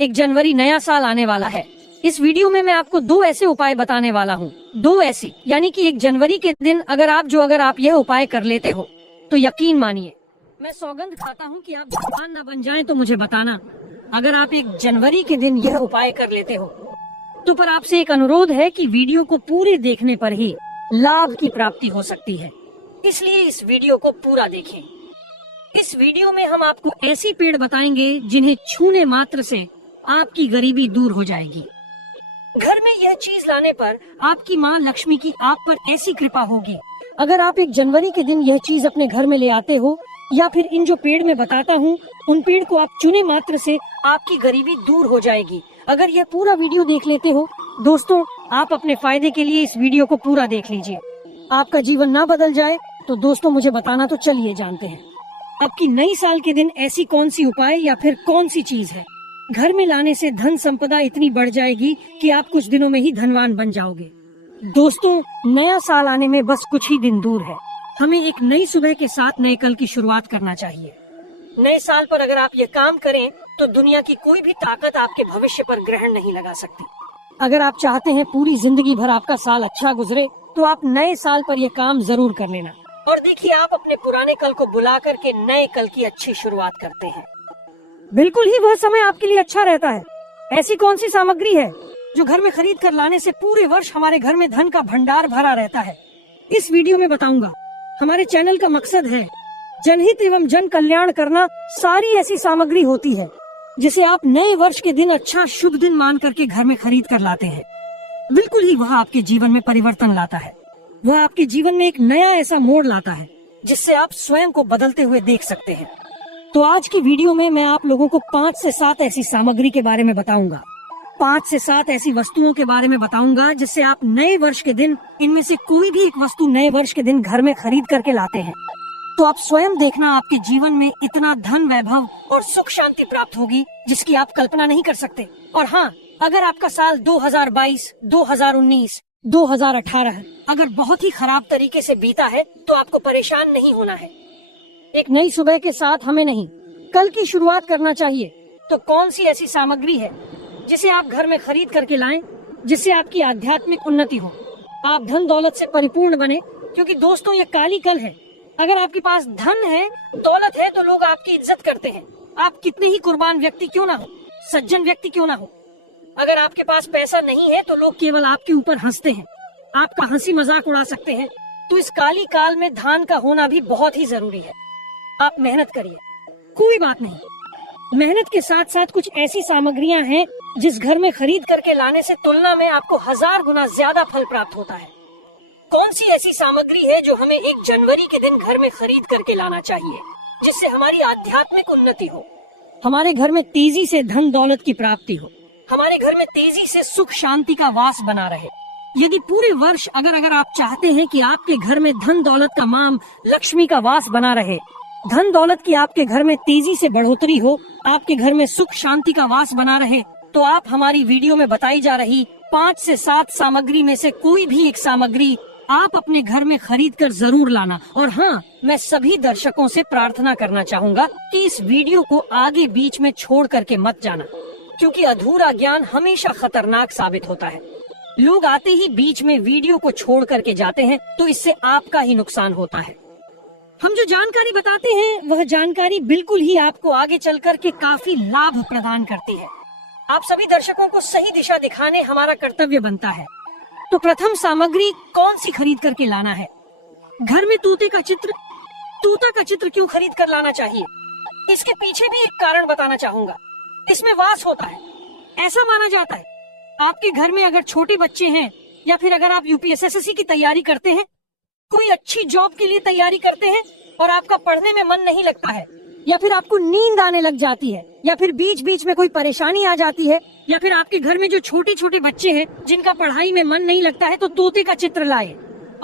1 जनवरी नया साल आने वाला है। इस वीडियो में मैं आपको 2 ऐसे उपाय बताने वाला हूँ। 2 ऐसी यानी कि 1 जनवरी के दिन अगर आप यह उपाय कर लेते हो तो यकीन मानिए, मैं सौगंध खाता हूँ कि आप भगवान न बन जाएं तो मुझे बताना। अगर आप 1 जनवरी के दिन यह उपाय कर लेते हो तो पर आपसे एक अनुरोध है कि वीडियो को पूरे देखने पर ही लाभ की प्राप्ति हो सकती है, इसलिए इस वीडियो को पूरा देखें। इस वीडियो में हम आपको ऐसी पेड़ बताएंगे जिन्हें छूने मात्र से आपकी गरीबी दूर हो जाएगी। घर में यह चीज लाने पर आपकी माँ लक्ष्मी की आप पर ऐसी कृपा होगी। अगर आप 1 जनवरी के दिन यह चीज अपने घर में ले आते हो या फिर इन जो पेड़ में बताता हूँ उन पेड़ को आप चुने मात्र से आपकी गरीबी दूर हो जाएगी। अगर यह पूरा वीडियो देख लेते हो दोस्तों, आप अपने फायदे के लिए इस वीडियो को पूरा देख लीजिए। आपका जीवन ना बदल जाए तो दोस्तों मुझे बताना, तो चलिए जानते हैं आपकी नई साल के दिन ऐसी कौन सी उपाय या फिर कौन सी चीज है घर में लाने से धन संपदा इतनी बढ़ जाएगी कि आप कुछ दिनों में ही धनवान बन जाओगे। दोस्तों, नया साल आने में बस कुछ ही दिन दूर है। हमें एक नई सुबह के साथ नए कल की शुरुआत करना चाहिए। नए साल पर अगर आप ये काम करें तो दुनिया की कोई भी ताकत आपके भविष्य पर ग्रहण नहीं लगा सकती। अगर आप चाहते हैं पूरी जिंदगी भर आपका साल अच्छा गुजरे तो आप नए साल पर यह काम जरूर कर लेना। और देखिए, आप अपने पुराने कल को बुला करके नए कल की अच्छी शुरुआत करते हैं। बिल्कुल ही वह समय आपके लिए अच्छा रहता है। ऐसी कौन सी सामग्री है जो घर में खरीद कर लाने से पूरे वर्ष हमारे घर में धन का भंडार भरा रहता है, इस वीडियो में बताऊंगा। हमारे चैनल का मकसद है जनहित एवं जन कल्याण करना। सारी ऐसी सामग्री होती है जिसे आप नए वर्ष के दिन अच्छा शुभ दिन मान करके घर में खरीद कर लाते हैं। बिल्कुल ही वह आपके जीवन में परिवर्तन लाता है। वह आपके जीवन में एक नया ऐसा मोड़ लाता है जिससे आप स्वयं को बदलते हुए देख सकते हैं। तो आज की वीडियो में मैं आप लोगों को 5 से 7 ऐसी सामग्री के बारे में बताऊंगा। 5 से 7 ऐसी वस्तुओं के बारे में बताऊंगा जिससे आप नए वर्ष के दिन इनमें से कोई भी एक वस्तु नए वर्ष के दिन घर में खरीद करके लाते हैं तो आप स्वयं देखना, आपके जीवन में इतना धन वैभव और सुख शांति प्राप्त होगी जिसकी आप कल्पना नहीं कर सकते। और हाँ, अगर आपका साल 2022, 2019, 2018 अगर बहुत ही खराब तरीके से बीता है तो आपको परेशान नहीं होना है। एक नई सुबह के साथ हमें नहीं, कल की शुरुआत करना चाहिए। तो कौन सी ऐसी सामग्री है जिसे आप घर में खरीद करके लाएं जिससे आपकी आध्यात्मिक उन्नति हो, आप धन दौलत से परिपूर्ण बने। क्योंकि दोस्तों, ये काली कल है। अगर आपके पास धन है, दौलत है तो लोग आपकी इज्जत करते हैं। आप कितने ही कुर्बान व्यक्ति क्यों ना हो, सज्जन व्यक्ति क्यों ना हो, अगर आपके पास पैसा नहीं है तो लोग केवल आपके ऊपर हंसते हैं, आपका हंसी मजाक उड़ा सकते हैं। तो इस काली काल में दान का होना भी बहुत ही जरूरी है। आप मेहनत करिए, कोई बात नहीं। मेहनत के साथ साथ कुछ ऐसी सामग्रियां हैं जिस घर में खरीद करके लाने से तुलना में आपको 1000 गुना ज्यादा फल प्राप्त होता है। कौन सी ऐसी सामग्री है जो हमें 1 जनवरी के दिन घर में खरीद करके लाना चाहिए जिससे हमारी आध्यात्मिक उन्नति हो, हमारे घर में तेजी से धन दौलत की प्राप्ति हो, हमारे घर में तेजी से सुख शांति का वास बना रहे। यदि पूरे वर्ष अगर आप चाहते हैं कि आपके घर में धन दौलत का माम लक्ष्मी का वास बना रहे, धन दौलत की आपके घर में तेजी से बढ़ोतरी हो, आपके घर में सुख शांति का वास बना रहे, तो आप हमारी वीडियो में बताई जा रही 5 से 7 सामग्री में से कोई भी एक सामग्री आप अपने घर में खरीद कर जरूर लाना। और हाँ, मैं सभी दर्शकों से प्रार्थना करना चाहूँगा कि इस वीडियो को आगे बीच में छोड़ करके मत जाना, क्योंकि अधूरा ज्ञान हमेशा खतरनाक साबित होता है। लोग आते ही बीच में वीडियो को छोड़ करके जाते हैं तो इससे आपका ही नुकसान होता है। हम जो जानकारी बताते हैं वह जानकारी बिल्कुल ही आपको आगे चल कर के काफी लाभ प्रदान करती है। आप सभी दर्शकों को सही दिशा दिखाने हमारा कर्तव्य बनता है। तो प्रथम सामग्री कौन सी खरीद करके लाना है? घर में तोता का चित्र क्यों खरीद कर लाना चाहिए? इसके पीछे भी एक कारण बताना चाहूंगा। इसमें वास होता है। ऐसा माना जाता है आपके घर में अगर छोटे बच्चे हैं या फिर अगर आप यूपीएससी की तैयारी करते हैं, कोई अच्छी जॉब के लिए तैयारी करते हैं और आपका पढ़ने में मन नहीं लगता है, या फिर आपको नींद आने लग जाती है, या फिर बीच बीच में कोई परेशानी आ जाती है, या फिर आपके घर में जो छोटे छोटे बच्चे हैं जिनका पढ़ाई में मन नहीं लगता है, तो तोते का चित्र लाए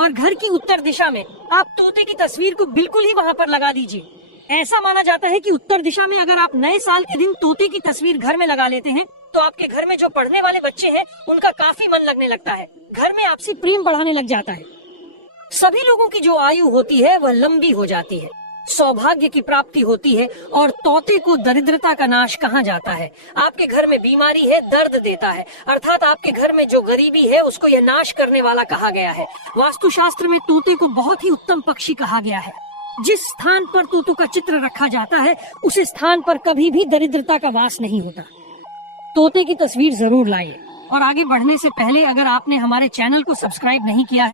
और घर की उत्तर दिशा में आप तोते की तस्वीर को बिल्कुल ही वहाँ पर लगा दीजिए। ऐसा माना जाता है कि उत्तर दिशा में अगर आप नए साल के दिन तोते की तस्वीर घर में लगा लेते हैं तो आपके घर में जो पढ़ने वाले बच्चे हैं उनका काफी मन लगने लगता है, घर में आपसी प्रेम बढ़ाने लग जाता है। सभी लोगों की जो आयु होती है वह लंबी हो जाती है। सौभाग्य की प्राप्ति होती है और तोते को दरिद्रता का नाश कहा जाता है। आपके घर में बीमारी है, दर्द देता है, अर्थात आपके घर में जो गरीबी है उसको यह नाश करने वाला कहा गया है। वास्तुशास्त्र में तोते को बहुत ही उत्तम पक्षी कहा गया है। जिस स्थान पर तोतों का चित्र रखा जाता है उस स्थान पर कभी भी दरिद्रता का वास नहीं होता। तोते की तस्वीर जरूर लाइए। और आगे बढ़ने से पहले अगर आपने हमारे चैनल को सब्सक्राइब नहीं किया है,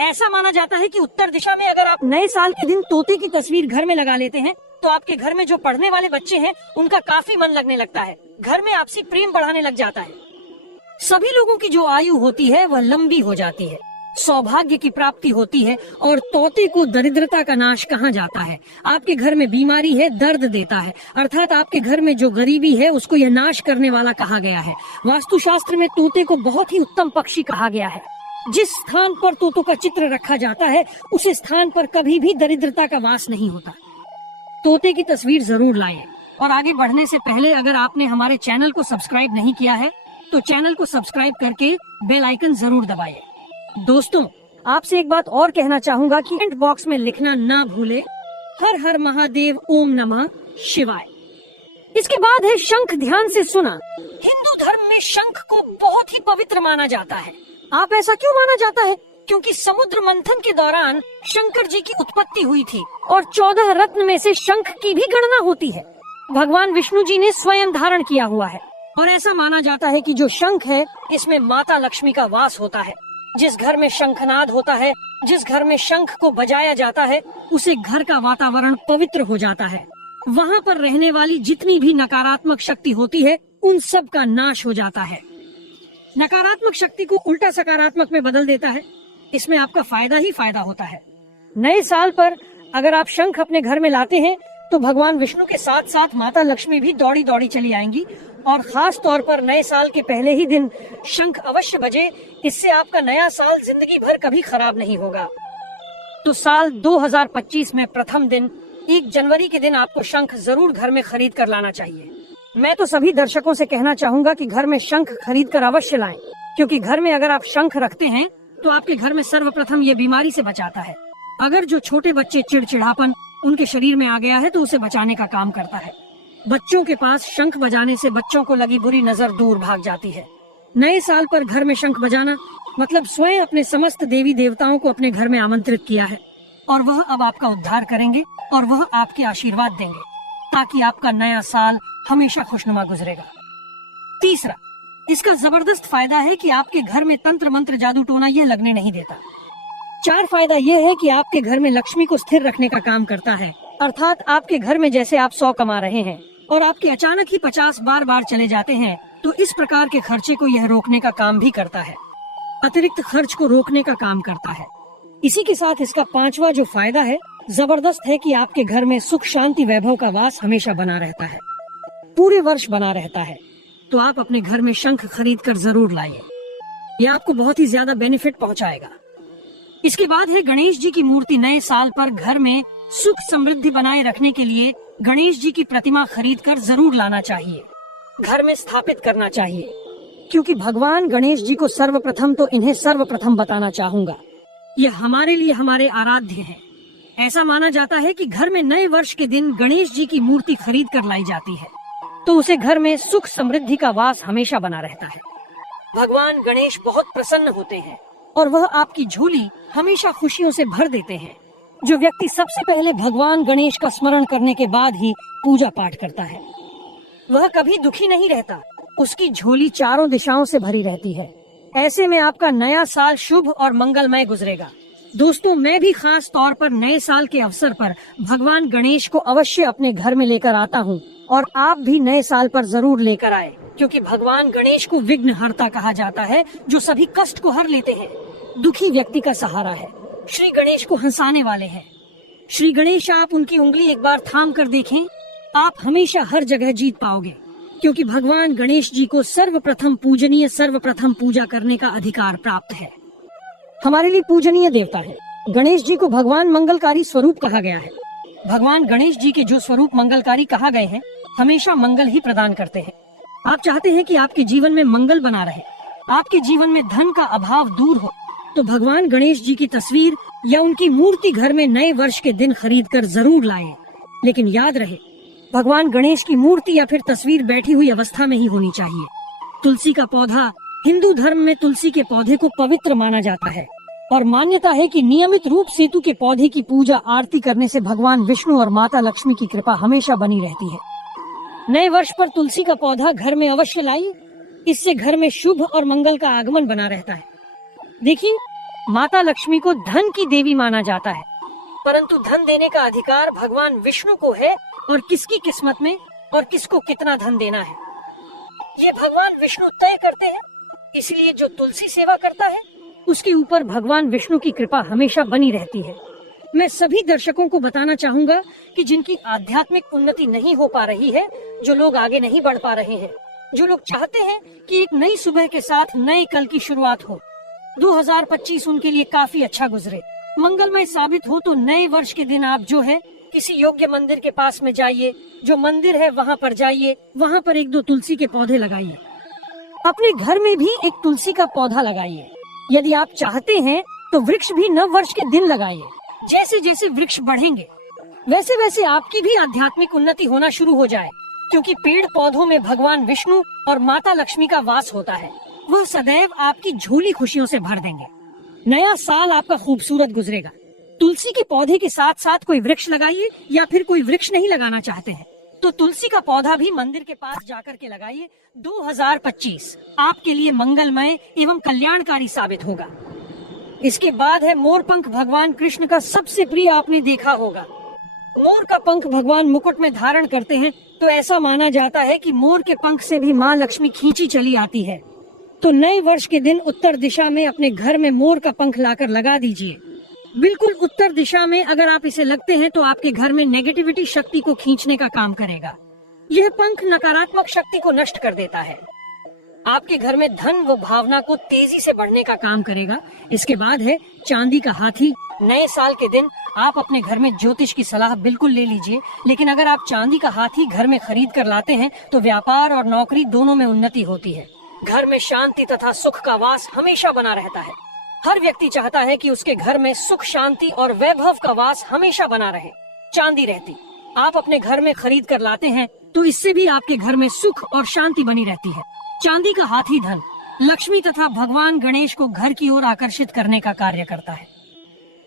ऐसा माना जाता है कि उत्तर दिशा में अगर आप नए साल के दिन तोते की तस्वीर घर में लगा लेते हैं तो आपके घर में जो पढ़ने वाले बच्चे हैं उनका काफी मन लगने लगता है, घर में आपसी प्रेम बढ़ाने लग जाता है। सभी लोगों की जो आयु होती है वह लंबी हो जाती है, सौभाग्य की प्राप्ति होती है और तोते को दरिद्रता का नाश कहा जाता है। आपके घर में बीमारी है, दर्द देता है, अर्थात आपके घर में जो गरीबी है उसको यह नाश करने वाला कहा गया है। वास्तुशास्त्र में तोते को बहुत ही उत्तम पक्षी कहा गया है। जिस स्थान पर तोतों का चित्र रखा जाता है उस स्थान पर कभी भी दरिद्रता का वास नहीं होता। तोते की तस्वीर जरूर लाइए। और आगे बढ़ने से पहले अगर आपने हमारे चैनल को सब्सक्राइब नहीं किया है तो चैनल को सब्सक्राइब करके बेल आइकन जरूर दबाइए। दोस्तों, आपसे एक बात और कहना चाहूंगा कि कमेंट बॉक्स में लिखना ना भूले, हर हर महादेव, ओम नमः शिवाय। इसके बाद है शंख। ध्यान से सुना। हिंदू धर्म में शंख को बहुत ही पवित्र माना जाता है। आप ऐसा क्यों माना जाता है? क्योंकि समुद्र मंथन के दौरान शंकर जी की उत्पत्ति हुई थी और 14 रत्न में से शंख की भी गणना होती है। भगवान विष्णु जी ने स्वयं धारण किया हुआ है और ऐसा माना जाता है कि जो शंख है इसमें माता लक्ष्मी का वास होता है। जिस घर में शंखनाद होता है, जिस घर में शंख को बजाया जाता है, उसे घर का वातावरण पवित्र हो जाता है। वहाँ पर रहने वाली जितनी भी नकारात्मक शक्ति होती है उन सब का नाश हो जाता है। नकारात्मक शक्ति को उल्टा सकारात्मक में बदल देता है। इसमें आपका फायदा ही फायदा होता है। नए साल पर अगर आप शंख अपने घर में लाते हैं तो भगवान विष्णु के साथ साथ माता लक्ष्मी भी दौड़ी दौड़ी चली आएंगी और खास तौर पर नए साल के पहले ही दिन शंख अवश्य बजे। इससे आपका नया साल जिंदगी भर कभी खराब नहीं होगा। तो साल 2025 में प्रथम दिन 1 जनवरी के दिन आपको शंख जरूर घर में खरीद कर लाना चाहिए। मैं तो सभी दर्शकों से कहना चाहूंगा कि घर में शंख खरीद कर अवश्य लाएं, क्योंकि घर में अगर आप शंख रखते हैं तो आपके घर में सर्वप्रथम ये बीमारी से बचाता है। अगर जो छोटे बच्चे चिड़चिड़ापन उनके शरीर में आ गया है तो उसे बचाने का काम करता है। बच्चों के पास शंख बजाने से बच्चों को लगी बुरी नजर दूर भाग जाती है। नए साल पर घर में शंख बजाना मतलब स्वयं अपने समस्त देवी देवताओं को अपने घर में आमंत्रित किया है और वह अब आपका उद्धार करेंगे और वह आपके आशीर्वाद देंगे ताकि आपका नया साल हमेशा खुशनुमा गुजरेगा। तीसरा, इसका जबरदस्त फायदा है कि आपके घर में तंत्र मंत्र जादू टोना यह लगने नहीं देता। 4 फायदा यह है कि आपके घर में लक्ष्मी को स्थिर रखने का काम करता है, अर्थात आपके घर में जैसे आप 100 कमा रहे हैं और आपके अचानक ही 50 बार चले जाते हैं तो इस प्रकार के खर्चे को यह रोकने का काम भी करता है, अतिरिक्त खर्च को रोकने का काम करता है। इसी के साथ इसका 5वां जो फायदा है जबरदस्त है कि आपके घर में सुख शांति वैभव का वास हमेशा बना रहता है, पूरे वर्ष बना रहता है। तो आप अपने घर में शंख खरीद कर जरूर लाइए, यह आपको बहुत ही ज्यादा बेनिफिट पहुंचाएगा। इसके बाद है गणेश जी की मूर्ति। नए साल पर घर में सुख समृद्धि बनाए रखने के लिए गणेश जी की प्रतिमा खरीद कर जरूर लाना चाहिए, घर में स्थापित करना चाहिए, क्योंकि भगवान गणेश जी को सर्वप्रथम तो इन्हें सर्वप्रथम बताना चाहूंगा, यह हमारे लिए हमारे आराध्य हैं। ऐसा माना जाता है कि घर में नए वर्ष के दिन गणेश जी की मूर्ति खरीद कर लाई जाती है तो उसे घर में सुख समृद्धि का वास हमेशा बना रहता है। भगवान गणेश बहुत प्रसन्न होते हैं और वह आपकी झोली हमेशा खुशियों से भर देते हैं। जो व्यक्ति सबसे पहले भगवान गणेश का स्मरण करने के बाद ही पूजा पाठ करता है वह कभी दुखी नहीं रहता, उसकी झोली चारों दिशाओं से भरी रहती है। ऐसे में आपका नया साल शुभ और मंगलमय गुजरेगा। दोस्तों, मैं भी खास तौर पर नए साल के अवसर पर भगवान गणेश को अवश्य अपने घर में लेकर आता हूँ और आप भी नए साल पर जरूर लेकर आए, क्योंकि भगवान गणेश को विघ्नहर्ता कहा जाता है, जो सभी कष्ट को हर लेते हैं, दुखी व्यक्ति का सहारा है। श्री गणेश को हंसाने वाले हैं। श्री गणेश, आप उनकी उंगली एक बार थाम कर देखें, आप हमेशा हर जगह जीत पाओगे, क्योंकि भगवान गणेश जी को सर्वप्रथम पूजनीय, सर्वप्रथम पूजा करने का अधिकार प्राप्त है। हमारे लिए पूजनीय देवता है। गणेश जी को भगवान मंगलकारी स्वरूप कहा गया है। भगवान गणेश जी के जो स्वरूप मंगलकारी कहा गए हैं हमेशा मंगल ही प्रदान करते हैं। आप चाहते हैं कि आपके जीवन में मंगल बना रहे, आपके जीवन में धन का अभाव दूर हो, तो भगवान गणेश जी की तस्वीर या उनकी मूर्ति घर में नए वर्ष के दिन खरीद कर जरूर लाएं। लेकिन याद रहे, भगवान गणेश की मूर्ति या फिर तस्वीर बैठी हुई अवस्था में ही होनी चाहिए। तुलसी का पौधा, हिंदू धर्म में तुलसी के पौधे को पवित्र माना जाता है और मान्यता है कि नियमित रूप से सेतु के पौधे की पूजा आरती करने से भगवान विष्णु और माता लक्ष्मी की कृपा हमेशा बनी रहती है। नए वर्ष पर तुलसी का पौधा घर में अवश्य लाइए, इससे घर में शुभ और मंगल का आगमन बना रहता है। देखिए, माता लक्ष्मी को धन की देवी माना जाता है, परंतु धन देने का अधिकार भगवान विष्णु को है और किसकी किस्मत में और किसको कितना धन देना है ये भगवान विष्णु तय करते हैं। इसलिए जो तुलसी सेवा करता है उसके ऊपर भगवान विष्णु की कृपा हमेशा बनी रहती है। मैं सभी दर्शकों को बताना चाहूंगा कि जिनकी आध्यात्मिक उन्नति नहीं हो पा रही है, जो लोग आगे नहीं बढ़ पा रहे हैं, जो लोग चाहते हैं कि एक नई सुबह के साथ नए कल की शुरुआत हो, 2025 उनके लिए काफी अच्छा गुजरे, मंगलमय साबित हो, तो नए वर्ष के दिन आप जो है किसी योग्य मंदिर के पास में जाइए, जो मंदिर है वहाँ पर जाइए, वहाँ पर 1-2 तुलसी के पौधे लगाइए। अपने घर में भी एक तुलसी का पौधा लगाइए। यदि आप चाहते हैं तो वृक्ष भी नव वर्ष के दिन लगाइए। जैसे जैसे वृक्ष बढ़ेंगे वैसे वैसे आपकी भी आध्यात्मिक उन्नति होना शुरू हो जाए, क्योंकि पेड़ पौधों में भगवान विष्णु और माता लक्ष्मी का वास होता है। वह सदैव आपकी झोली खुशियों से भर देंगे। नया साल आपका खूबसूरत गुजरेगा। तुलसी के पौधे के साथ साथ कोई वृक्ष लगाइए, या फिर कोई वृक्ष नहीं लगाना चाहते हैं तो तुलसी का पौधा भी मंदिर के पास जाकर के लगाइए। 2025 आपके लिए मंगलमय एवं कल्याणकारी साबित होगा। इसके बाद है मोरपंख। भगवान कृष्ण का सबसे प्रिय आपने देखा होगा। मोर का पंख भगवान मुकुट में धारण करते हैं, तो ऐसा माना जाता है कि मोर के पंख से भी माँ लक्ष्मी खींची चली आती है। तो नए वर्ष के दिन उत्तर दिशा में अपने घर में मोर का पंख लाकर लगा दीजिए। बिल्कुल उत्तर दिशा में अगर आप इसे लगते हैं तो आपके घर में नेगेटिविटी शक्ति को खींचने का काम करेगा। यह पंख नकारात्मक शक्ति को नष्ट कर देता है। आपके घर में धन व भावना को तेजी से बढ़ने का काम करेगा। इसके बाद है चांदी का हाथी। नए साल के दिन आप अपने घर में ज्योतिष की सलाह बिल्कुल ले लीजिए, लेकिन अगर आप चांदी का हाथी घर में खरीद कर लाते हैं तो व्यापार और नौकरी दोनों में उन्नति होती है। घर में शांति तथा सुख का वास हमेशा बना रहता है। हर व्यक्ति चाहता है कि उसके घर में सुख, शांति और वैभव का वास हमेशा बना रहे। चांदी रहती आप अपने घर में खरीद कर लाते हैं तो इससे भी आपके घर में सुख और शांति बनी रहती है। चांदी का हाथी धन, लक्ष्मी तथा भगवान गणेश को घर की ओर आकर्षित करने का कार्य करता है।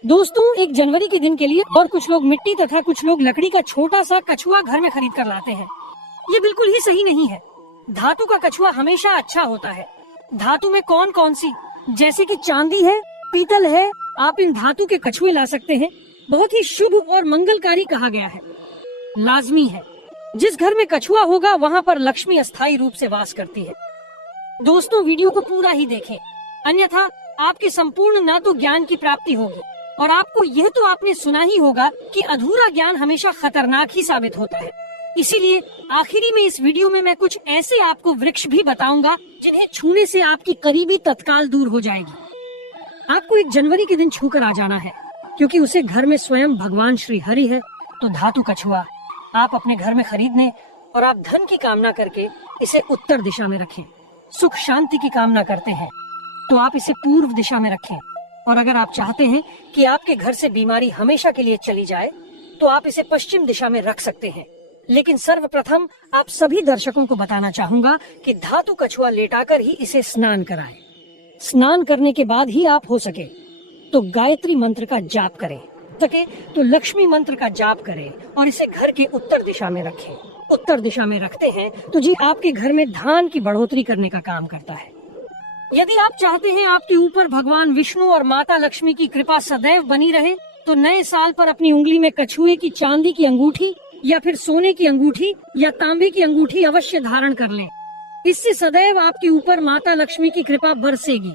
दोस्तों, 1 जनवरी के दिन के लिए और कुछ लोग मिट्टी तथा कुछ लोग लकड़ी का छोटा सा कछुआ घर में खरीद कर लाते हैं। ये बिल्कुल ही सही नहीं है। धातु का कछुआ हमेशा अच्छा होता है। धातु में कौन कौन सी, जैसे कि चांदी है, पीतल है, आप इन धातु के कछुए ला सकते हैं। बहुत ही शुभ और मंगलकारी कहा गया है। लाजमी है, जिस घर में कछुआ होगा वहाँ पर लक्ष्मी अस्थायी रूप से वास करती है। दोस्तों, वीडियो को पूरा ही देखें, अन्यथा आपके संपूर्ण न तो ज्ञान की प्राप्ति होगी और आपको यह तो आपने सुना ही होगा कि अधूरा ज्ञान हमेशा खतरनाक ही साबित होता है। इसीलिए आखिरी में इस वीडियो में मैं कुछ ऐसे आपको वृक्ष भी बताऊंगा जिन्हें छूने से आपकी करीबी तत्काल दूर हो जाएगी। आपको 1 जनवरी के दिन छूकर आ जाना है, क्योंकि उसे घर में स्वयं भगवान श्री हरि है। तो धातु कछुआ आप अपने घर में खरीद लें और आप धन की कामना करके इसे उत्तर दिशा में रखें। सुख शांति की कामना करते हैं तो आप इसे पूर्व दिशा में रखें, और अगर आप चाहते हैं कि आपके घर से बीमारी हमेशा के लिए चली जाए तो आप इसे पश्चिम दिशा में रख सकते हैं। लेकिन सर्वप्रथम आप सभी दर्शकों को बताना चाहूंगा कि धातु कछुआ लेटाकर ही इसे स्नान कराएं। स्नान करने के बाद ही आप हो सके तो गायत्री मंत्र का जाप करें, सके तो लक्ष्मी मंत्र का जाप करें और इसे घर के उत्तर दिशा में रखें। उत्तर दिशा में रखते हैं तो जी आपके घर में धान की बढ़ोतरी करने का काम करता है। यदि आप चाहते हैं आपके ऊपर भगवान विष्णु और माता लक्ष्मी की कृपा सदैव बनी रहे, तो नए साल पर अपनी उंगली में कछुए की चांदी की अंगूठी या फिर सोने की अंगूठी या तांबे की अंगूठी अवश्य धारण कर लें। इससे सदैव आपके ऊपर माता लक्ष्मी की कृपा बरसेगी।